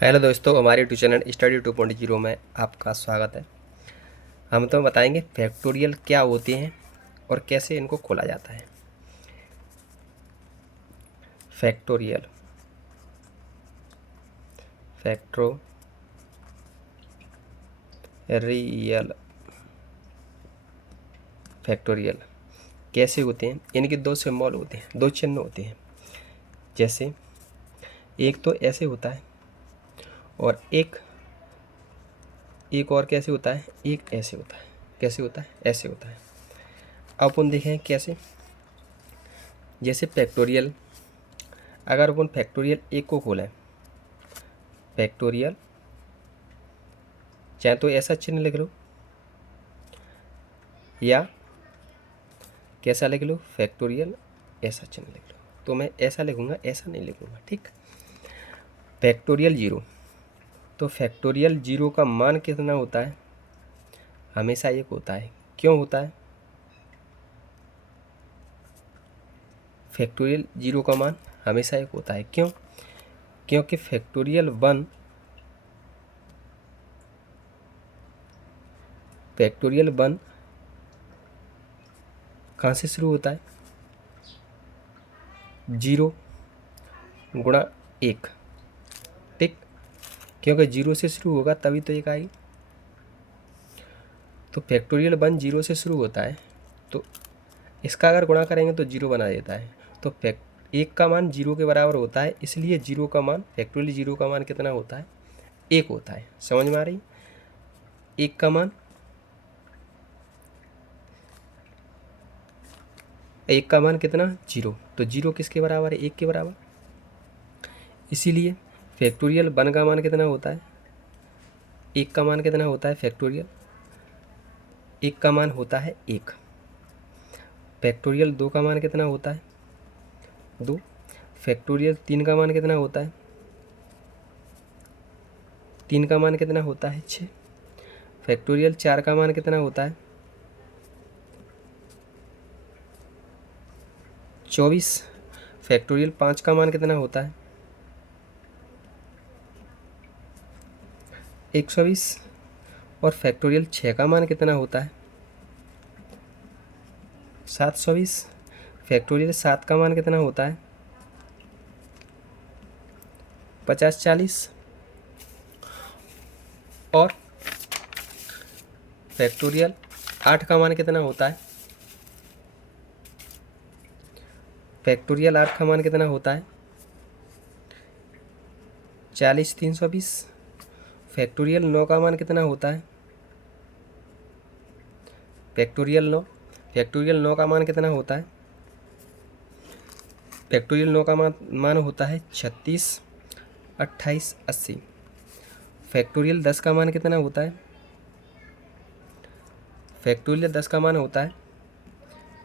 Hello दोस्तों, हमारे tuition study 2.0 में आपका स्वागत है। हम तो बताएंगे फैक्टोरियल क्या होते हैं और कैसे इनको खोला जाता है। फैक्टोरियल फैक्टोरियल फैक्टोरियल कैसे होते हैं। इनके दो सिंबल होते हैं, दो चिन्ह होते हैं। जैसे एक तो ऐसे होता है और एक और कैसे होता है, एक ऐसे होता है। कैसे होता है? ऐसे होता है। अब अपन देखें कैसे। जैसे फैक्टोरियल, अगर अपन फैक्टोरियल एक को खोलें, फैक्टोरियल चाहे तो ऐसा चिन्ह लिख लो या कैसा लिख लो, फैक्टोरियल ऐसा चिन्ह लिख लो। तो मैं ऐसा लिखूंगा, ऐसा नहीं लिखूंगा, ठीक। फैक्टोरियल जीरो, तो फैक्टोरियल जीरो का मान कितना होता है? हमेशा एक होता है। क्यों होता है? फैक्टोरियल जीरो का मान हमेशा एक होता है। क्यों? क्योंकि फैक्टोरियल वन कहाँ से शुरू होता है? जीरो गुणा एक, ठीक। क्योंकि जीरो से शुरू होगा तभी तो एक आएगी। तो फैक्टोरियल वन जीरो से शुरू होता है, तो इसका अगर गुणा करेंगे तो जीरो बना देता है। तो एक का मान जीरो के बराबर होता है, इसलिए जीरो का मान, फैक्टोरियल जीरो का मान कितना होता है? एक होता है। समझ में आ रही? एक का मान, एक का मान कितना? जीरो। तो जीरो किसके बराबर है? एक के बराबर। इसीलिए फैक्टोरियल वन का मान कितना होता है? एक का मान कितना होता है? फैक्टोरियल एक का मान होता है एक। फैक्टोरियल दो का मान कितना होता है? दो। फैक्टोरियल तीन का मान कितना होता है? तीन का मान कितना होता है? छः। फैक्टोरियल चार का मान कितना होता है? 24। फैक्टोरियल पाँच का मान कितना होता है? 120। और फैक्टोरियल छः का मान कितना होता है? 720। फैक्टोरियल सात का मान कितना होता है? 50-40। और फैक्टोरियल आठ का मान कितना होता है? फैक्टोरियल आठ का मान कितना होता है? 40-320। फैक्टोरियल नौ का मान कितना होता है? फैक्टोरियल नौ का मान कितना होता है? फैक्टोरियल नौ का मान होता है 36, 28, 80। फैक्टोरियल 10 का मान कितना होता है? फैक्टोरियल 10 का मान होता है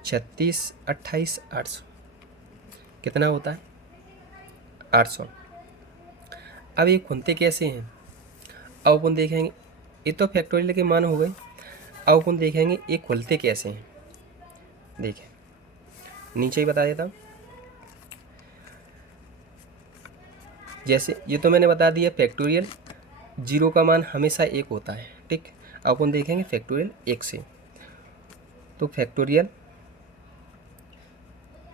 36, 28, 800। कितना होता है? 800। अब ये खुलते कैसे हैं? अब अपन देखेंगे। ये तो फैक्टोरियल के मान हो गए। अब अपन देखेंगे ये खुलते कैसे हैं। देखें, नीचे ही बता देता हूँ। जैसे ये तो मैंने बता दिया, फैक्टोरियल जीरो का मान हमेशा एक होता है, ठीक। अब अपन देखेंगे फैक्टोरियल एक से। तो फैक्टोरियल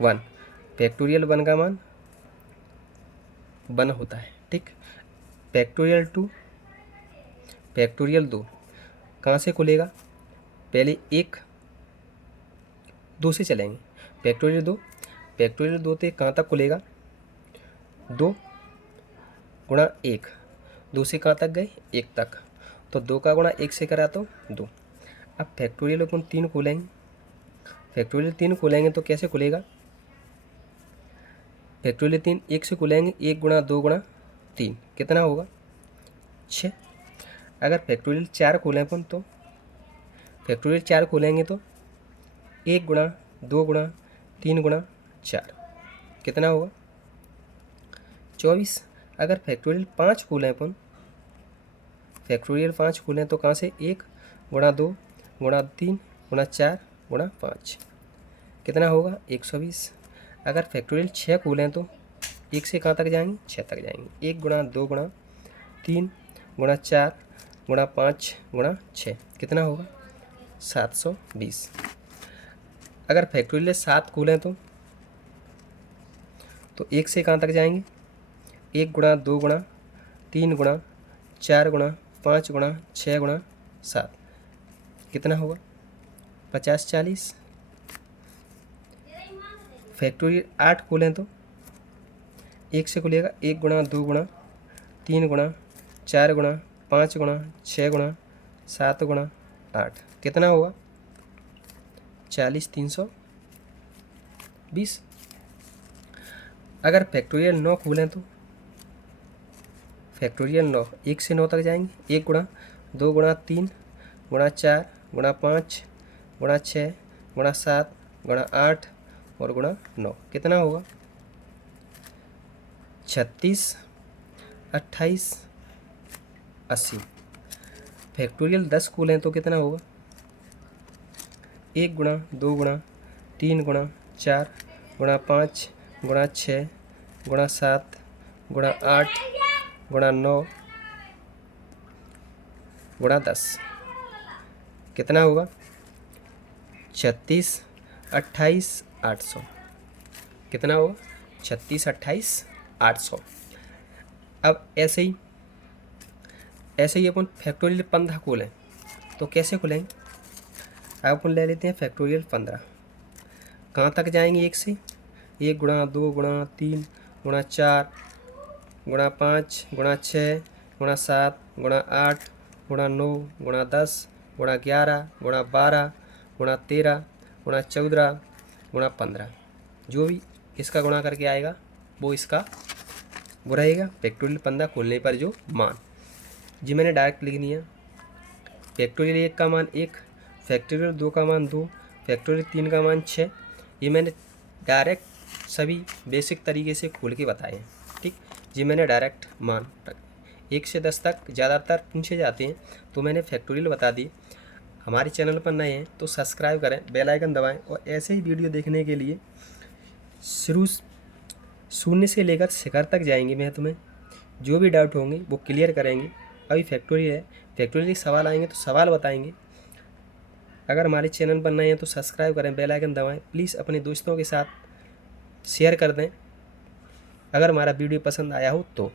वन, फैक्टोरियल वन का मान वन होता है, ठीक। फैक्टोरियल टू, फैक्टोरियल दो कहाँ से खुलेगा? पहले एक दो से चलेंगे। फैक्टोरियल दो से कहाँ तक खुलेगा? दो गुणा एक। दो से कहाँ तक गए? एक तक। तो दो का गुणा एक से करा तो दो। अब फैक्टोरियल अपन तीन खोलेंगे। फैक्टोरियल तीन खोलेंगे तो कैसे खुलेगा? फैक्टोरियल तीन एक से खुलेंगे, एक गुणा दो गुणा तीन कितना होगा? 6। अगर फैक्टोरियल चार खोलें अपन, तो फैक्टोरियल चार खोलेंगे तो एक गुणा दो गुणा तीन गुणा चार कितना होगा? 24। अगर फैक्टोरियल पाँच खोलें अपन, फैक्टोरियल पाँच खोलें तो कहाँ से? एक गुणा दो गुणा तीन गुणा चार गुणा पाँच कितना होगा? 120। अगर फैक्टोरियल छः खोलें तो एक से कहाँ तक जाएंगे? छः तक जाएंगे। एक गुणा दो गुणा 3 गुणा 4 गुणा 5 गुणा 6 कितना होगा 720। अगर फैक्टोरियल 7 खोलें तो 1 से कहाँ तक जाएंगे, 1 गुणा 2 गुणा 3 गुणा 4 गुणा 5 गुणा 6 गुणा 7 कितना होगा 50 40। फैक्टोरियल 8 खोलें तो 1 से खुलेगा, 1 गुणा 2 गुणा 3 गुणा 4 गुणा 5 गुणा 6 गुणा 7 गुणा 8 कितना होगा 40 320। अगर फैक्टोरियल 9 खोलें तो फैक्टोरियल 9 1 से 9 तक जाएंगे, 1 गुणा 2 गुणा 3 गुणा 4 गुणा 5 गुणा 6 गुणा 7 गुणा 8 और गुणा 9 कितना होगा 36 28 80। फैक्टोरियल 10 खोलें तो कितना होगा, 1 गुणा 2 गुणा 3 गुणा 4 गुणा 5 गुणा 6 गुणा 7 गुणा 8 गुणा 9 गुणा 10 कितना होगा 36 28 800 कितना होगा 36 28 800। अब ऐसे ही अपन फैक्टोरियल 15 खोलें तो कैसे खोलेंगे, अब अपन ले लेते हैं फैक्टोरियल 15। कहाँ तक जाएंगे 1 से, 1 गुणा 2 गुणा 3 गुणा 4 गुणा 5 गुणा 6 गुणा 7 गुणा 8 गुणा 9 गुणा 10 गुणा 11 गुणा 12 गुणा 13 गुणा 14 गुणा 15 जो भी इसका गुणा करके आएगा वो इसका वो रहेगा फैक्टोरियल 15 खोलने पर जो मान। जी मैंने डायरेक्ट लिख दिया, फैक्टोरियल 1 का मान 1, फैक्टोरियल 2 का मान 2, फैक्टोरियल 3 का मान 6। ये मैंने डायरेक्ट सभी बेसिक तरीके से खोल के बताए हैं। ठीक, जी मैंने डायरेक्ट मान 1 से 10 तक ज़्यादातर पूछे जाते हैं तो मैंने फैक्टोरियल बता दी। हमारे चैनल पर नए हैं तो सब्सक्राइब करें, बेल आइकन दबाएं और ऐसे ही वीडियो देखने के लिए शून्य से लेकर शिखर तक जाएंगे। मैं तुम्हें जो भी डाउट होंगे वो क्लियर करेंगे। अभी फैक्टोरियल है, फैक्टोरियल के सवाल आएंगे तो सवाल बताएंगे। अगर हमारे चैनल पर नए हैं तो सब्सक्राइब करें, बेल आइकन दबाएं, प्लीज़ अपने दोस्तों के साथ शेयर कर दें अगर हमारा वीडियो पसंद आया हो तो।